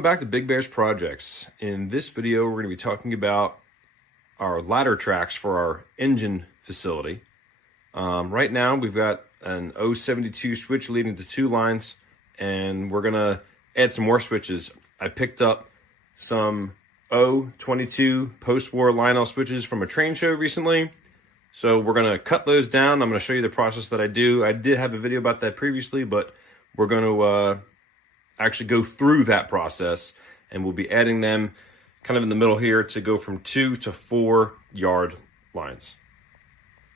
Welcome back to Big Bear's Projects. In this video, we're going to be talking about our ladder tracks for our engine facility. Right now, we've got an 072 switch leading to 2 lines, and we're going to add some more switches. I picked up some 022 post-war Lionel switches from a train show recently. So we're going to cut those down. I'm going to show you the process that I do. I did have a video about that previously, but we're going to actually go through that process, and we'll be adding them kind of in the middle here to go from 2 to 4 yard lines.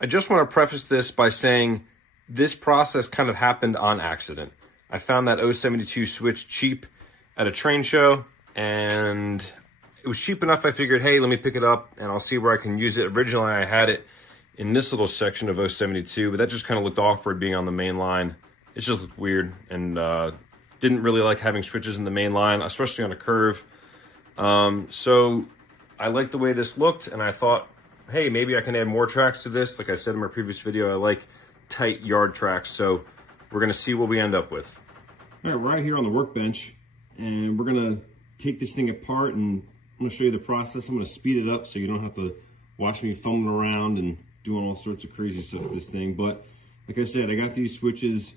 I just want to preface this by saying this process kind of happened on accident. I found that 072 switch cheap at a train show, and it was cheap enough I figured, hey, let me pick it up and I'll see where I can use it. Originally I had it in this little section of 072, but that just kind of looked awkward being on the main line. It just looked weird, and didn't really like having switches in the main line, especially on a curve. So I liked the way this looked, and I thought, hey, maybe I can add more tracks to this. Like I said in my previous video, I like tight yard tracks, so we're gonna see what we end up with. All right, we're out here on the workbench, and we're gonna take this thing apart, and I'm gonna show you the process. I'm gonna speed it up so you don't have to watch me fumbling around and doing all sorts of crazy stuff with this thing. But like I said, I got these switches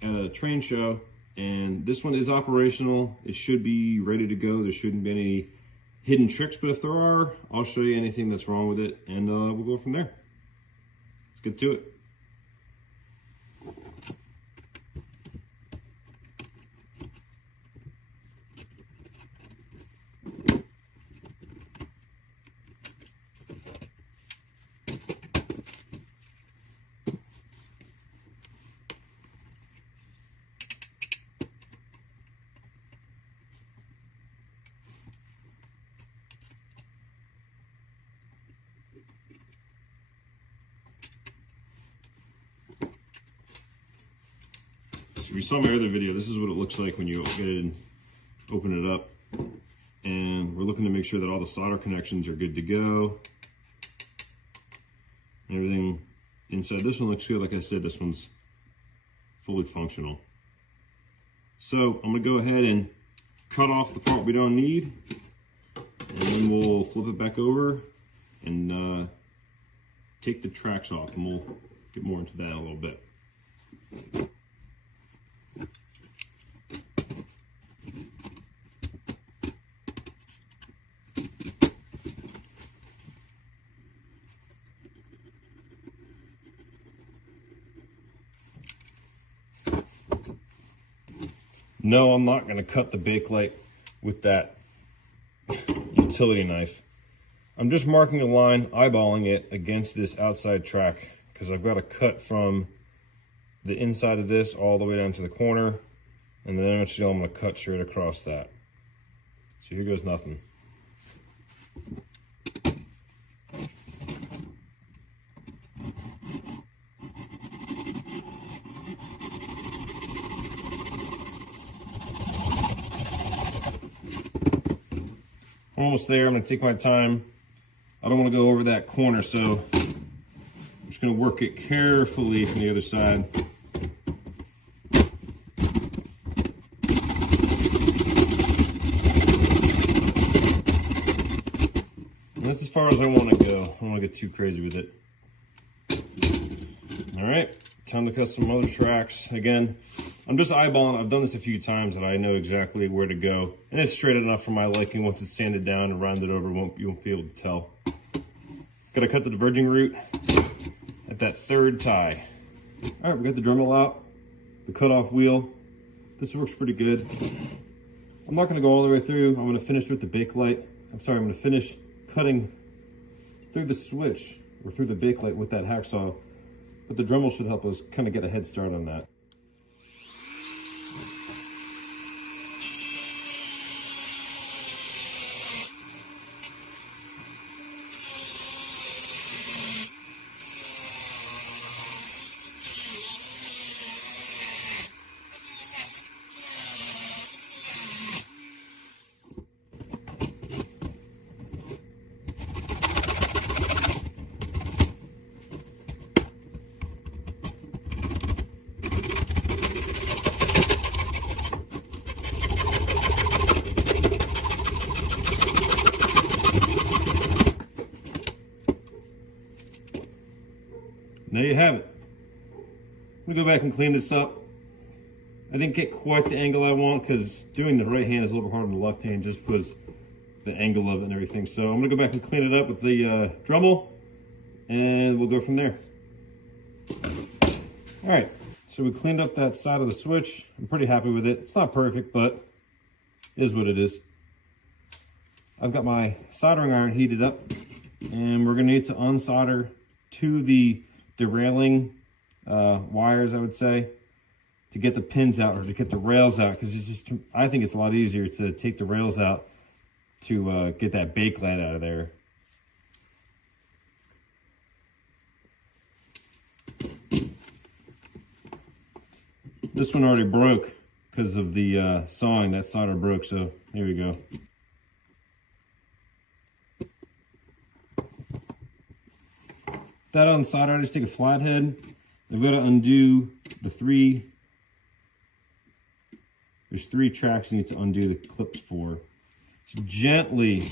at a train show, and this one is operational. It should be ready to go. There shouldn't be any hidden tricks, but if there are, I'll show you anything that's wrong with it, and we'll go from there. Let's get to it. If you saw my other video, this is what it looks like when you get it and open it up. And we're looking to make sure that all the solder connections are good to go. Everything inside this one looks good. Like I said, this one's fully functional. So I'm gonna go ahead and cut off the part we don't need, and then we'll flip it back over and take the tracks off, and we'll get more into that in a little bit. No, I'm not going to cut the bakelite with that utility knife. I'm just marking a line, eyeballing it against this outside track, because I've got to cut from the inside of this all the way down to the corner, and then eventually I'm going to cut straight across that. So here goes nothing. Almost there. I'm going to take my time. I don't want to go over that corner, so I'm just going to work it carefully from the other side. And that's as far as I want to go. I don't want to get too crazy with it. All right, time to cut some other tracks. Again, I'm just eyeballing. I've done this a few times, and I know exactly where to go. And it's straight enough for my liking. Once it's sanded down and rounded over, you won't be able to tell. Gotta cut the diverging root at that third tie. All right, we got the Dremel out, the cutoff wheel. This works pretty good. I'm not gonna go all the way through. I'm gonna finish with the bakelite. I'm gonna finish cutting through the switch or through the bakelite with that hacksaw. But the Dremel should help us kind of get a head start on that. there you have it. I'm gonna go back and clean this up. I didn't get quite the angle I want because doing the right hand is a little bit harder than the left hand just because the angle of it and everything. So I'm gonna go back and clean it up with the Dremel and we'll go from there. All right, so we cleaned up that side of the switch. I'm pretty happy with it. It's not perfect, but it is what it is. I've got my soldering iron heated up and we're gonna need to unsolder to the derailing wires, I would say, to get the pins out or to get the rails out, because it's just, I think it's a lot easier to take the rails out to get that bakelite out of there. This one already broke because of the sawing. That solder broke, so here we go. That unsoldered, I just take a flathead. I've got to undo the there's three tracks you need to undo the clips for. Just gently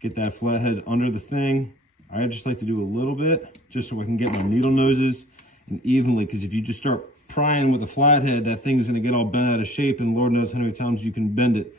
get that flathead under the thing. I just like to do a little bit just so I can get my needle noses and evenly, because if you just start prying with a flathead, that thing's going to get all bent out of shape, and Lord knows how many times you can bend it.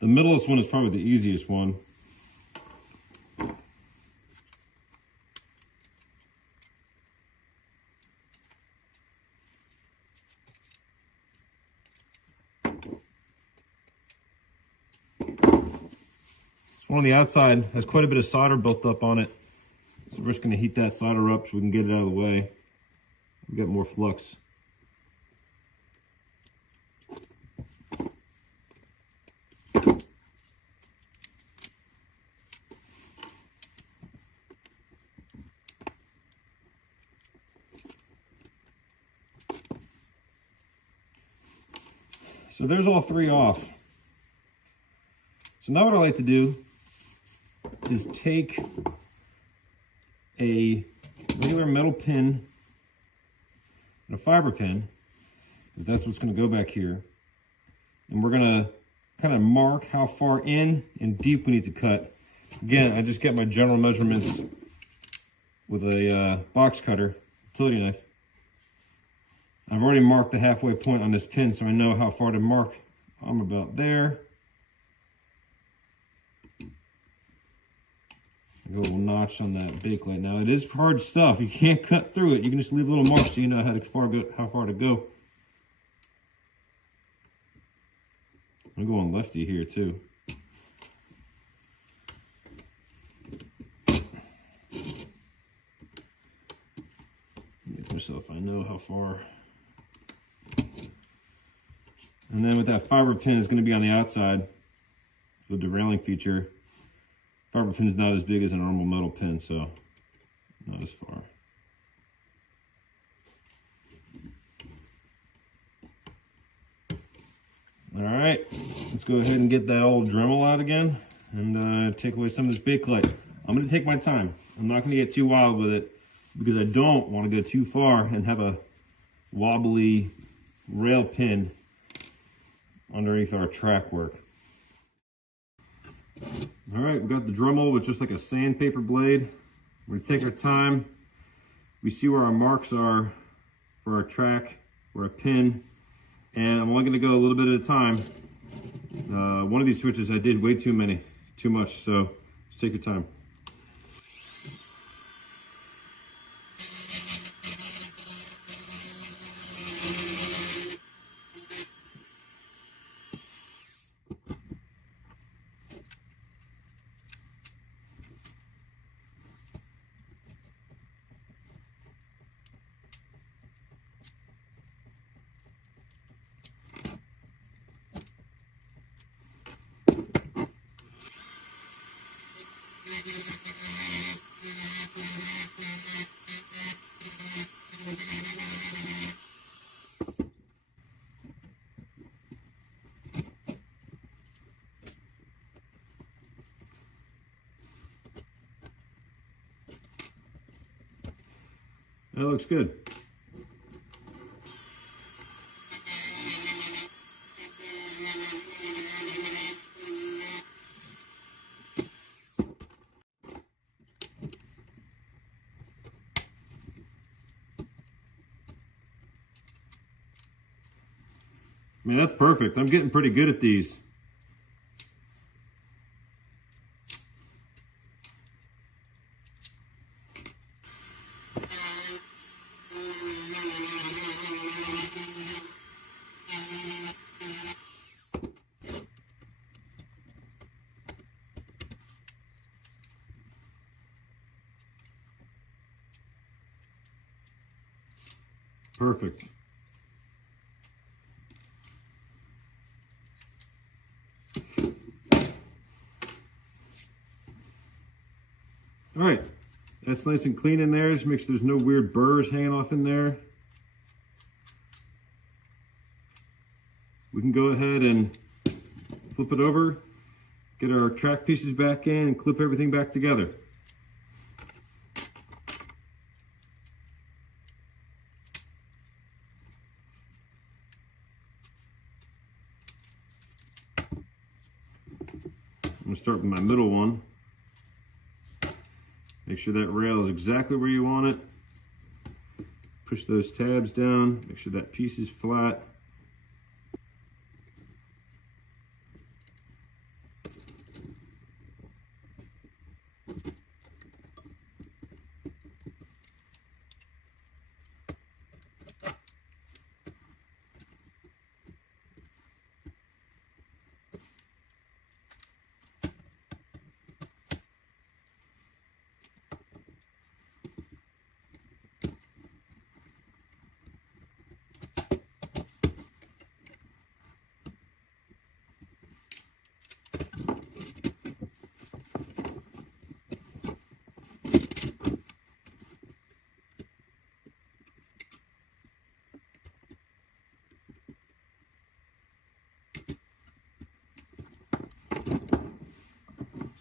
The middlest one is probably the easiest one. This one on the outside has quite a bit of solder built up on it. So we're just going to heat that solder up so we can get it out of the way. We got more flux. So there's all three off. So now what I like to do is take a regular metal pin and a fiber pin, because that's what's going to go back here. And we're going to kind of mark how far in and deep we need to cut. Again, I just get my general measurements with a box cutter, utility knife. I've already marked the halfway point on this pin, so I know how far to mark. I'm about there. Go a little notch on that bakelite. Now it is hard stuff. You can't cut through it. You can just leave a little mark so you know how far to go. I'm going lefty here too. Make myself, I know how far. And then with that fiber pin, it's going to be on the outside with the derailing feature. Fiber pin is not as big as a normal metal pin, so not as far. All right, let's go ahead and get that old Dremel out again and take away some of this bakelite. I'm going to take my time. I'm not going to get too wild with it because I don't want to go too far and have a wobbly rail pin underneath our track work. All right, we've got the Dremel with just like a sandpaper blade. We're gonna take our time. We see where our marks are for our track or a pin, and I'm only gonna go a little bit at a time. One of these switches I did way too much, so just take your time. That looks good. I mean, that's perfect. I'm getting pretty good at these. Perfect. All right, that's nice and clean in there. Just make sure there's no weird burrs hanging off in there. We can go ahead and flip it over, get our track pieces back in, and clip everything back together. I'm going to start with my middle one. Make sure that rail is exactly where you want it. Push those tabs down, make sure that piece is flat.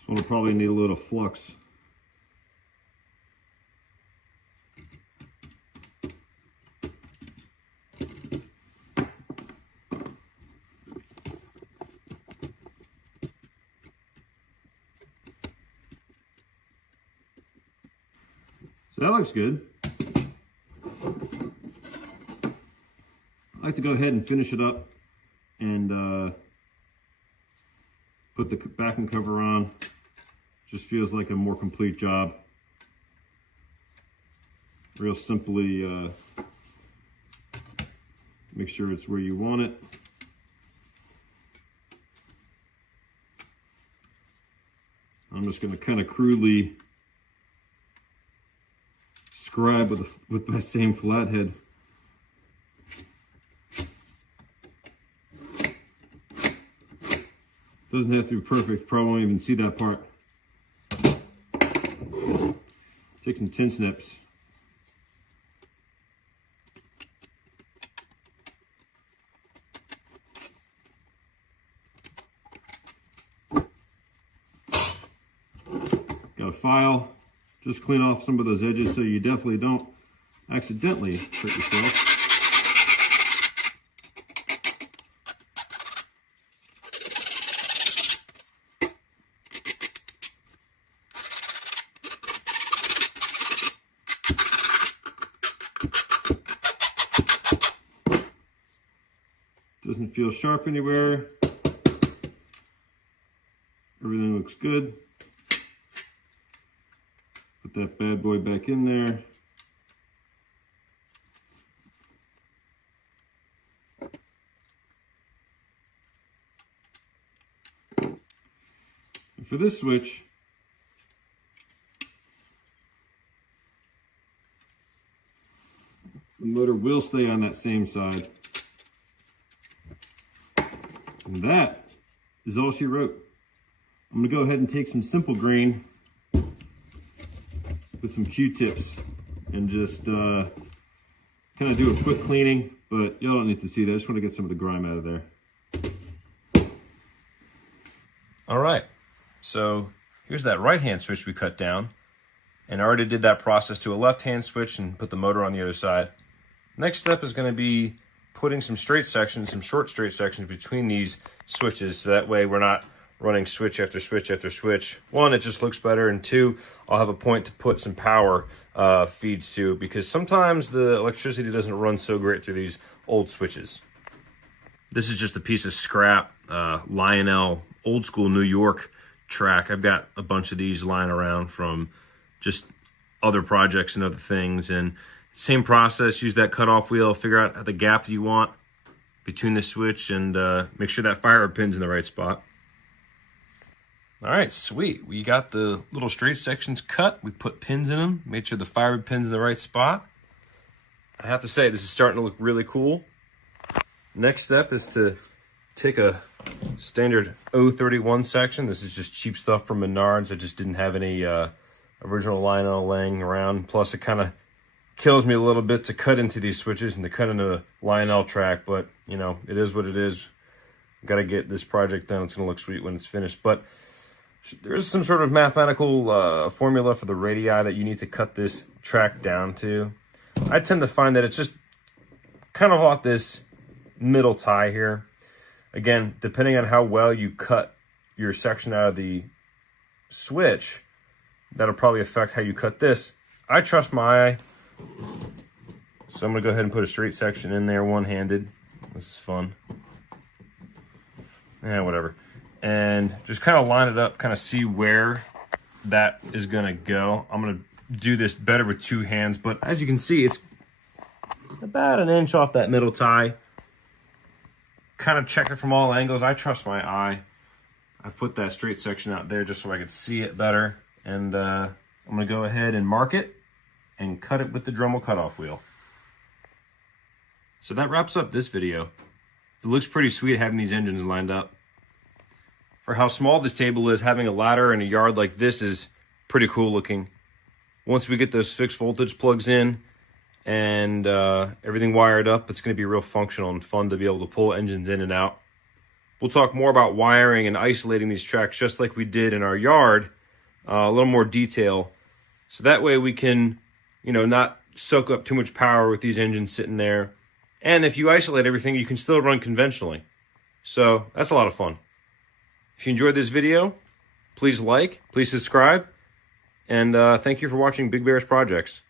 We'll probably need a little flux. So that looks good. I like to go ahead and finish it up and put the backing cover on. Just feels like a more complete job. Real simply make sure it's where you want it. I'm just going to kind of crudely scribe with my same flathead. Doesn't have to be perfect. Probably won't even see that part. Take some tin snips. Got a file. Just clean off some of those edges so you definitely don't accidentally hurt yourself. Doesn't feel sharp anywhere. Everything looks good. Put that bad boy back in there. And for this switch, the motor will stay on that same side. And that is all she wrote. I'm going to go ahead and take some simple green with some Q-tips and just kind of do a quick cleaning, but y'all don't need to see that. I just want to get some of the grime out of there. All right, so here's that right-hand switch we cut down, And I already did that process to a left-hand switch and put the motor on the other side. Next step is going to be putting some straight sections, some short straight sections between these switches, so that way we're not running switch after switch after switch. One, it just looks better, and two, I'll have a point to put some power feeds to, because sometimes the electricity doesn't run so great through these old switches. This is just a piece of scrap Lionel old school New York track. I've got a bunch of these lying around from just other projects and other things, and same process. Use that cutoff wheel, figure out the gap you want between the switch, and make sure that fire pin's in the right spot. All right, sweet. We got the little straight sections cut. We put pins in them, made sure the fire pin's in the right spot. I have to say, this is starting to look really cool. Next step is to take a standard 031 section. This is just cheap stuff from Menards. I just didn't have any original Lionel laying around. Plus, it kind of kills me a little bit to cut into these switches and to cut into a Lionel track, but you know, it is what it is. Got to get this project done. It's going to look sweet when it's finished. But there's some sort of mathematical formula for the radii that you need to cut this track down to. I tend to find that it's just kind of off this middle tie here. Again, depending on how well you cut your section out of the switch, that'll probably affect how you cut this. I trust my eye, so I'm going to go ahead and put a straight section in there one-handed. This is fun. Yeah, whatever. And just kind of line it up, kind of see where that is going to go. I'm going to do this better with two hands, but as you can see, it's about an inch off that middle tie. Kind of check it from all angles. I trust my eye. I put that straight section out there just so I could see it better. And I'm going to go ahead and mark it and cut it with the Dremel cutoff wheel. So that wraps up this video. It looks pretty sweet having these engines lined up. For how small this table is, having a ladder in a yard like this is pretty cool looking. Once we get those fixed voltage plugs in and everything wired up, it's going to be real functional and fun to be able to pull engines in and out. We'll talk more about wiring and isolating these tracks just like we did in our yard, a little more detail. So that way we can, you know, not soak up too much power with these engines sitting there. And if you isolate everything, you can still run conventionally. So that's a lot of fun. If you enjoyed this video, please like, please subscribe, and thank you for watching Big Bear's Projects.